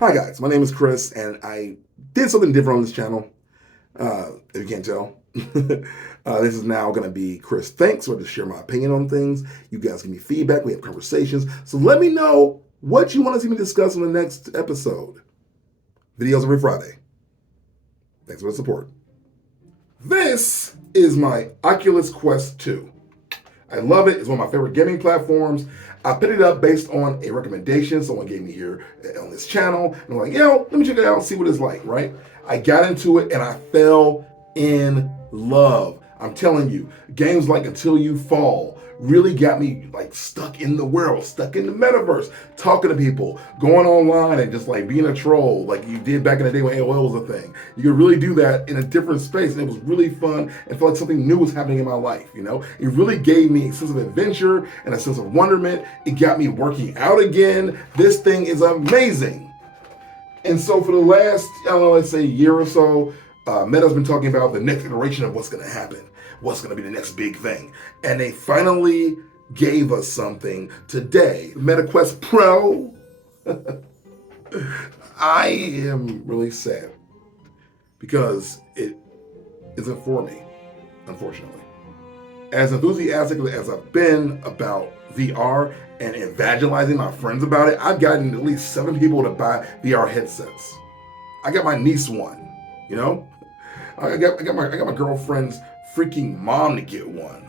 Hi guys, my name is Chris, and I did something different on this channel. If you can't tell, this is now going to be Chris Thanks, or to share my opinion on things. You guys give me feedback, we have conversations. So let me know what you want to see me discuss in the next episode. Videos every Friday. Thanks for the support. This is my Oculus Quest 2. I love it. It's one of my favorite gaming platforms. I picked it up based on a recommendation someone gave me here on this channel. And I'm like, let me check it out and see what it's like, right? I got into it and I fell in love. I'm telling you, games like Until You Fall really got me like stuck in the world, stuck in the metaverse, talking to people, going online and just like being a troll like you did back in the day when AOL was a thing. You could really do that in a different space, and it was really fun and felt like something new was happening in my life, you know? It really gave me a sense of adventure and a sense of wonderment. It got me working out again. This thing is amazing. And so for the last, I don't know, let's say year or so, Meta's been talking about the next iteration of what's going to happen, what's going to be the next big thing. And they finally gave us something today. Meta Quest Pro. I am really sad because it isn't for me, unfortunately. As enthusiastic as I've been about VR and evangelizing my friends about it, I've gotten at least 7 people to buy VR headsets. I got my niece one, you know? I got my girlfriend's freaking mom to get one.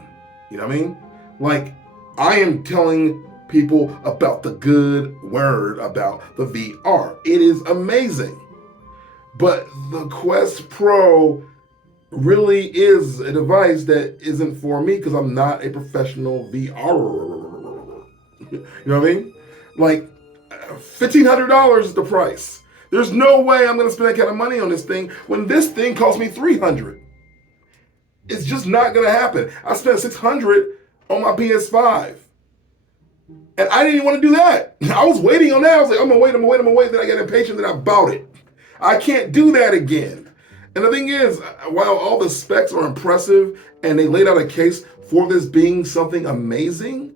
You know what I mean? Like, I am telling people about the good word about the VR. It is amazing. But the Quest Pro really is a device that isn't for me because I'm not a professional VR. You know what I mean? Like, $1,500 is the price. There's no way I'm going to spend that kind of money on this thing when this thing cost me $300. It's just not going to happen. I spent $600 on my PS5. And I didn't even want to do that. I was waiting on that. I was like, I'm going to wait. Then I got impatient, then I bought it. I can't do that again. And the thing is, while all the specs are impressive and they laid out a case for this being something amazing,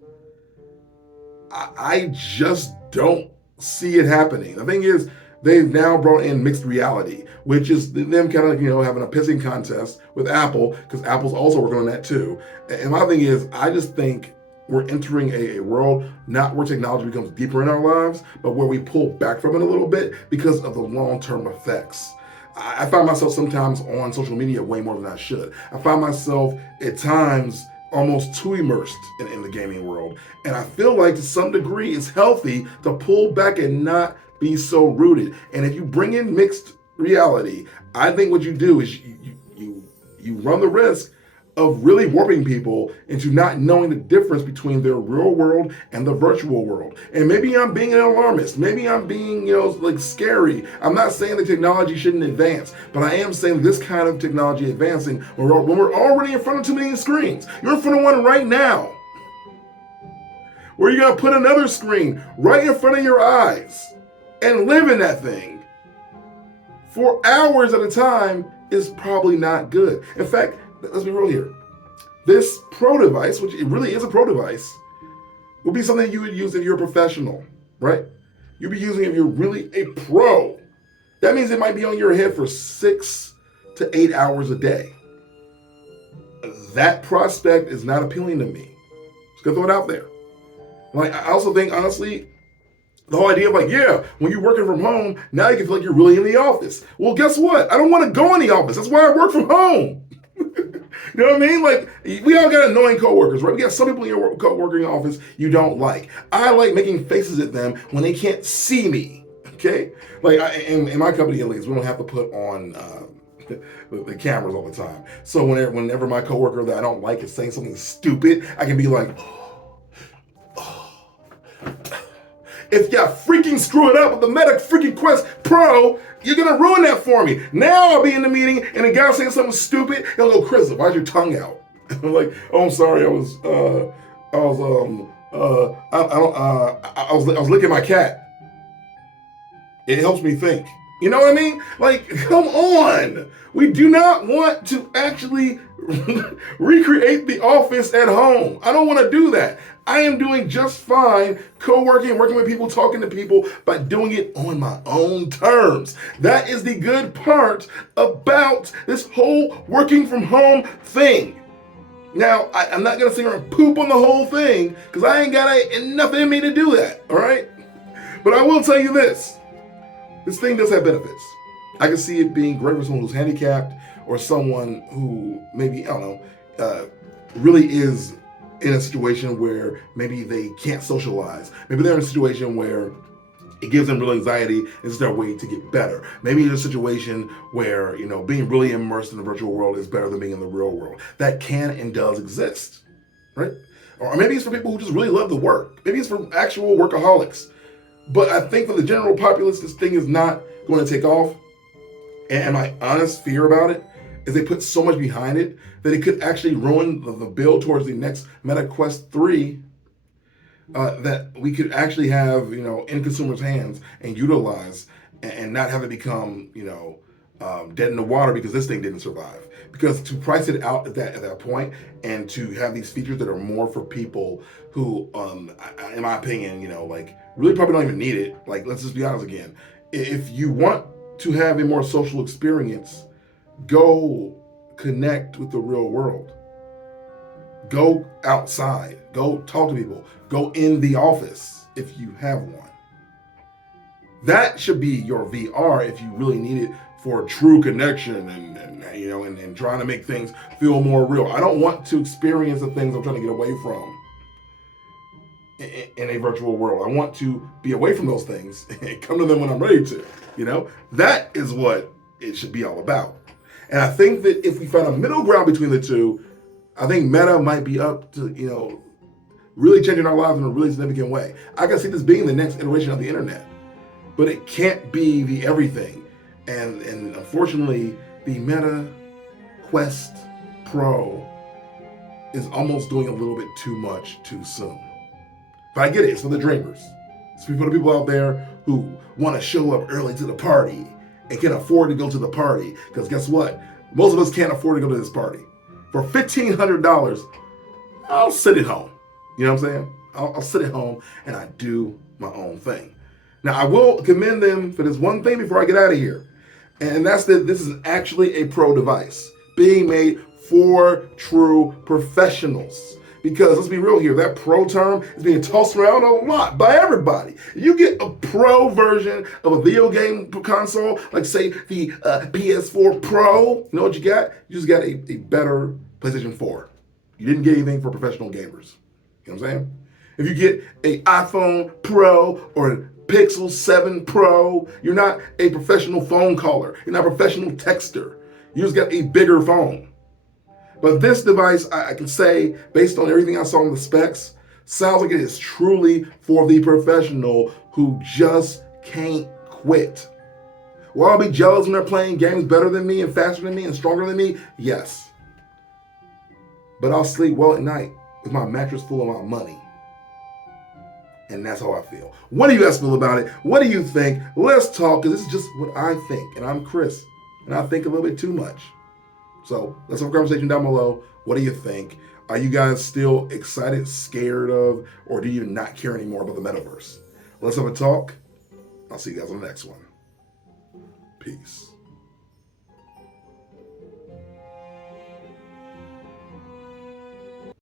I just don't see it happening. The thing is, they've now brought in mixed reality, which is them kind of, having a pissing contest with Apple, because Apple's also working on that too. And my thing is, I just think we're entering a world not where technology becomes deeper in our lives, but where we pull back from it a little bit because of the long-term effects. I find myself sometimes on social media way more than I should. I find myself at times almost too immersed in the gaming world. And I feel like to some degree it's healthy to pull back and not be so rooted. And if you bring in mixed reality, I think what you do is you run the risk of really warping people into not knowing the difference between their real world and the virtual world. And maybe I'm being an alarmist. Maybe I'm being, like scary. I'm not saying that technology shouldn't advance, but I am saying this kind of technology advancing when we're already in front of too many screens. You're in front of one right now. Where you're gonna put another screen right in front of your eyes and live in that thing for hours at a time is probably not good. In fact, let's be real here. This Pro device, which it really is a Pro device, would be something you would use if you're a professional, right? You'd be using it if you're really a pro. That means it might be on your head for 6 to 8 hours a day. That prospect is not appealing to me. Just gonna throw it out there. Like, I also think, honestly, the whole idea of when you're working from home, now you can feel like you're really in the office. Well, guess what? I don't want to go in the office. That's why I work from home. You know what I mean? Like, we all got annoying coworkers, right? We got some people in your working office you don't like. I like making faces at them when they can't see me, okay? Like, in my company at least, we don't have to put on the cameras all the time. So whenever my coworker that I don't like is saying something stupid, I can be like, if you freaking screw it up with the Meta freaking Quest Pro, you're gonna ruin that for me. Now I'll be in the meeting and the guy saying something stupid, he'll go, Chris, why's your tongue out? I'm like, oh, I'm sorry, I was licking my cat. It helps me think. You know what I mean? Like, come on. We do not want to actually recreate the office at home. I don't want to do that. I am doing just fine co-working, working with people, talking to people, but doing it on my own terms. That is the good part about this whole working from home thing. Now, I'm not going to sit here and poop on the whole thing because I ain't got enough in me to do that, all right? But I will tell you this. This thing does have benefits. I can see it being great for someone who's handicapped or someone who maybe, I don't know, really is in a situation where maybe they can't socialize. Maybe they're in a situation where it gives them real anxiety. It's their way to get better. Maybe it's a situation where, being really immersed in the virtual world is better than being in the real world. That can and does exist, right? Or maybe it's for people who just really love the work. Maybe it's for actual workaholics. But I think for the general populace, this thing is not going to take off. And my honest fear about it is they put so much behind it that it could actually ruin the build towards the next Meta Quest 3 that we could actually have, in consumers' hands and utilize and not have it become, dead in the water because this thing didn't survive. Because to price it out at that point and to have these features that are more for people who, in my opinion, really probably don't even need it. Like, let's just be honest again. If you want to have a more social experience, go connect with the real world. Go outside. Go talk to people. Go in the office if you have one. That should be your VR if you really need it for true connection and trying to make things feel more real. I don't want to experience the things I'm trying to get away from in a virtual world. I want to be away from those things and come to them when I'm ready to. That is what it should be all about. And I think that if we find a middle ground between the two, I think Meta might be up to, really changing our lives in a really significant way. I can see this being the next iteration of the internet, but it can't be the everything. And unfortunately, the Meta Quest Pro is almost doing a little bit too much too soon. But I get it, it's for the dreamers. It's for the people out there who want to show up early to the party and can afford to go to the party. Because guess what? Most of us can't afford to go to this party. For $1,500, I'll sit at home. You know what I'm saying? I'll sit at home and I do my own thing. Now, I will commend them for this one thing before I get out of here. And that's that this is actually a pro device being made for true professionals. Because let's be real here, that pro term is being tossed around a lot by everybody. You get a pro version of a video game console, like say the PS4 Pro, you know what you got? You just got a better PlayStation 4. You didn't get anything for professional gamers. You know what I'm saying? If you get an iPhone Pro or a Pixel 7 Pro, you're not a professional phone caller. You're not a professional texter. You just got a bigger phone. But this device, I can say, based on everything I saw in the specs, sounds like it is truly for the professional who just can't quit. Will I be jealous when they're playing games better than me and faster than me and stronger than me? Yes. But I'll sleep well at night with my mattress full of my money. And that's how I feel. What do you guys feel about it? What do you think? Let's talk, because this is just what I think. And I'm Chris, and I think a little bit too much. So let's have a conversation down below. What do you think? Are you guys still excited, scared of, or do you not care anymore about the metaverse? Let's have a talk. I'll see you guys on the next one. Peace.